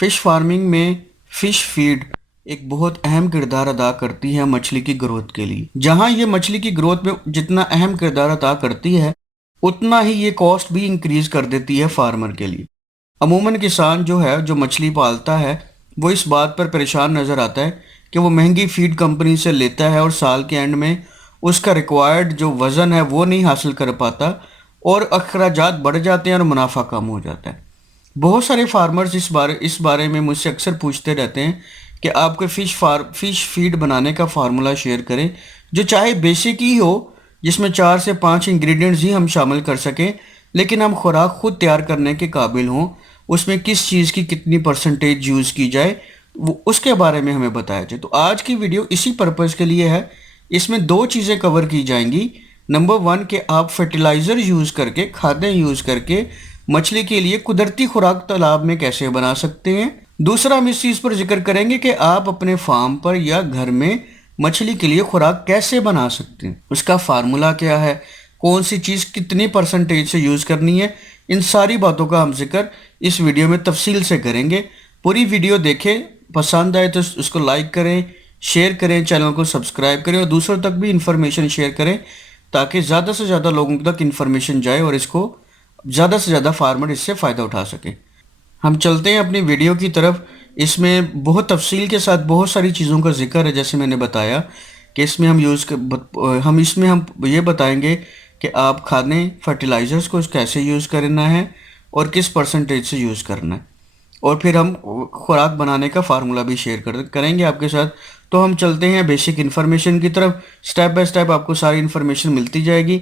Fish farming میں fish feed ایک بہت اہم کردار ادا کرتی ہے مچھلی کی گروتھ کے لیے. جہاں یہ مچھلی کی گروتھ میں جتنا اہم کردار ادا کرتی ہے اتنا ہی یہ کاسٹ بھی انکریز کر دیتی ہے فارمر کے لیے. عموماً کسان جو مچھلی پالتا ہے وہ اس بات پر پریشان نظر آتا ہے کہ وہ مہنگی فیڈ کمپنی سے لیتا ہے اور سال کے اینڈ میں اس کا ریکوائرڈ جو وزن ہے وہ نہیں حاصل کر پاتا اور اخراجات بڑھ جاتے ہیں اور منافع کم ہو جاتا ہے. بہت سارے فارمرز اس بارے میں مجھ سے اکثر پوچھتے رہتے ہیں کہ آپ کو فش فیڈ بنانے کا فارمولا شیئر کریں جو چاہے بیسک ہی ہو، جس میں 4 سے 5 انگریڈینٹس ہی ہم شامل کر سکیں، لیکن ہم خوراک خود تیار کرنے کے قابل ہوں. اس میں کس چیز کی کتنی پرسنٹیج یوز کی جائے وہ اس کے بارے میں ہمیں بتایا جائے. تو آج کی ویڈیو اسی پرپز کے لیے ہے. اس میں 2 چیزیں کور کی جائیں گی. نمبر 1 کہ آپ فرٹیلائزر یوز کر کے، کھادیں یوز کر کے مچھلی کے لیے قدرتی خوراک تالاب میں کیسے بنا سکتے ہیں. دوسرا ہم اس چیز پر ذکر کریں گے کہ آپ اپنے فارم پر یا گھر میں مچھلی کے لیے خوراک کیسے بنا سکتے ہیں، اس کا فارمولا کیا ہے، کون سی چیز کتنی پرسنٹیج سے یوز کرنی ہے. ان ساری باتوں کا ہم ذکر اس ویڈیو میں تفصیل سے کریں گے. پوری ویڈیو دیکھیں، پسند آئے تو اس کو لائک کریں، شیئر کریں، چینل کو سبسکرائب کریں اور دوسروں تک بھی انفارمیشن شیئر کریں تاکہ زیادہ سے زیادہ لوگوں تک انفارمیشن جائے اور اس کو زیادہ سے زیادہ فارمر اس سے فائدہ اٹھا سکیں. ہم چلتے ہیں اپنی ویڈیو کی طرف. اس میں بہت تفصیل کے ساتھ بہت ساری چیزوں کا ذکر ہے. جیسے میں نے بتایا کہ اس میں ہم یہ بتائیں گے کہ آپ کھادیں فرٹیلائزرز کو کیسے یوز کرنا ہے اور کس پرسنٹیج سے یوز کرنا ہے، اور پھر ہم خوراک بنانے کا فارمولا بھی شیئر کریں گے آپ کے ساتھ. تو ہم چلتے ہیں بیسک انفارمیشن کی طرف. سٹیپ بائی سٹیپ آپ کو ساری انفارمیشن ملتی جائے گی.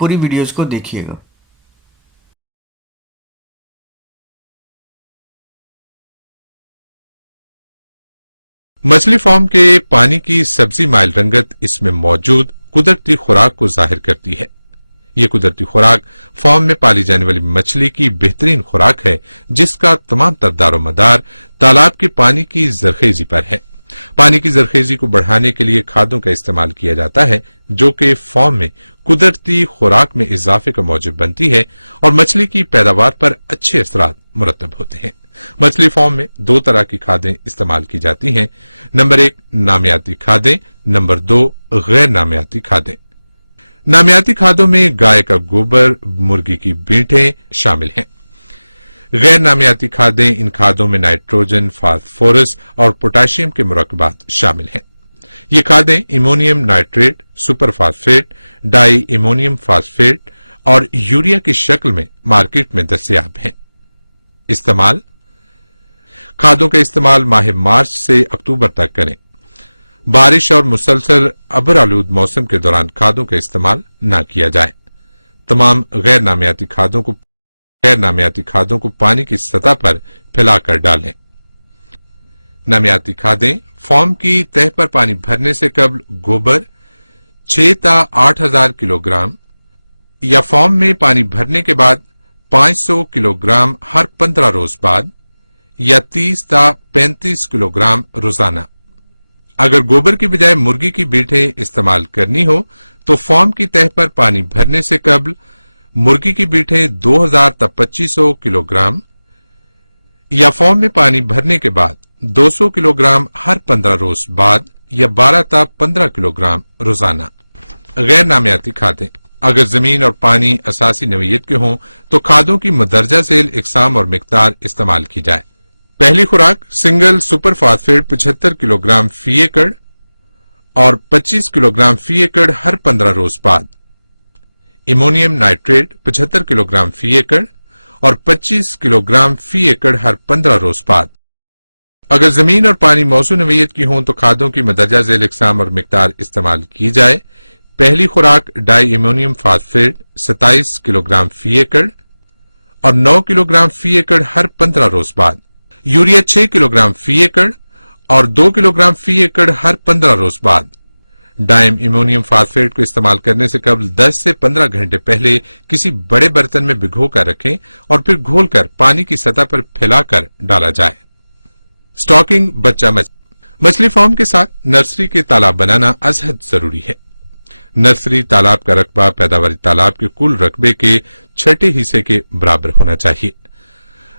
پوری ویڈیوز کو دیکھیے گا. مچھلی فارم کے پانی کی سبزی مائل رنگت اس میں موجود قدرتی خوراک کو ظاہر کرتی ہے. یہ قدرتی خوراک فارم میں پالی جانے والی مچھلی کی بہترین خوراک ہے جس کا تمام تر دار و مدار تالاب کے پانی کی زرخیزی پر ہے. پانی کی زرخیزی کو بڑھانے کے لیے کھادوں کا استعمال کیا جاتا ہے جو کہ فارم میں قدرتی خوراک میں اضافے کا موجب بنتی ہے اور مچھلی کی پیداوار پر اچھے اثرات مرتب ہوتے ہیں. مچھلی فارم میں 2 طرح کی کھادیں استعمال کی جاتی ہیں. نمبر 1 نامیاتی کھادیں، نمبر 2 غیر نامیاتی کھادیں. نامیاتی کھادوں میں گائے کا گوبر، مرغی کی بینٹیں شامل ہیں. غیر نامیاتی کھادیں، ان کھادوں میں نائٹروجن، فاسفورس اور پوٹاشیم کے مرکبات شامل ہیں. یہ کھادیں ایمونیم نائٹریٹ، سپر فاسفیٹ، ڈائی ایمونیم فاسفیٹ اور یوریا کی شکل میں مارکیٹ میں دستیاب ہیں. استعمال: کھادوں کا استعمال ماہ مارچ سے اکتوبر تک کریں. بارش اور مسلسل ابر آلود موسم کے دوران کھادوں کا استعمال نہ کیا جائے. تمام غیر نامیاتی کھادوں کو پانی کی سطح پر پھیلا کر ڈالیں. نامیاتی کھادیں: فارم کی تہہ پر پانی بھرنے سے قبل گوبر 6 تا 8,000 کلو گرام یا فارم میں پانی بھرنے کے بعد 500 کلو گرام ہر 15 روز بعد یا 30 تا 35 کلو گرام روزانہ. اگر گوبر کی بجائے مرغی کی بیٹیں استعمال کرنی ہو تو فارم کی تہہ پر پانی بھرنے سے قبل مرغی کی بیٹیں 2000 تا 2500 کلو گرام یا فارم میں پانی بھرنے کے بعد 200 کلو گرام ہر 15 روز بعد یا 12 تا 15 کلو گرام روزانہ. غیر نامیاتی کھادیں: اگر زمین اور پانی اساسی نوعیت کے ہوں تو کھادوں کی مندرجہ ذیل اقسام اور مقدار استعمال کی جائے. پہلی خوراک single super phosphate 75 kilo gram فی ایکڑ اور 25 کلو گرام فی ایکڑ ہر 15 روز بعد. ایمونیم نائٹریٹ 75 کلو گرام فی ایکڑ اور 25 کلو گرام فی ایکڑ ہر 15 روز بعد. اگر زمین اور پانی موزوں نوعیت کی ہوں تو کھادوں کی مندرجہ ذیل اقسام اور مقدار استعمال کی جائے. پہلی خوراک ڈائی ایمونیم فاسفیٹ 27 کلو گرام فی ایکڑ اور 9 کلو گرام فی ایکڑ ہر 15 روز بعد. یوریا 6 کلو گرام فی ایکڑ اور 2 کلو گرام فی ایکڑ ہر 15 روز بعد. ڈائم ایمونیم فاسفیٹ کو استعمال کرنے سے قبل 10 سے 15 گھنٹے پہلے کسی بڑے برتن میں بھگو کر رکھیں اور پھر گھول کر پانی کی سطح پر پھیلا کر ڈالا جائے. سٹاکنگ بچہ مچھلی فارم کے ساتھ نرسری کے تالاب بنانا از حد ضروری ہے. نرسری تالاب کا رقبہ پیداواری تالاب کے کل رقبے کے 6 حصے کے برابر ہونا چاہیے.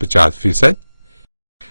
50%,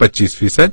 25%,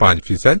5%,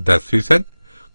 10%,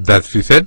10%,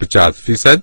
50%,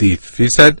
30%,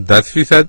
10%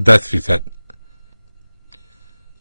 10%।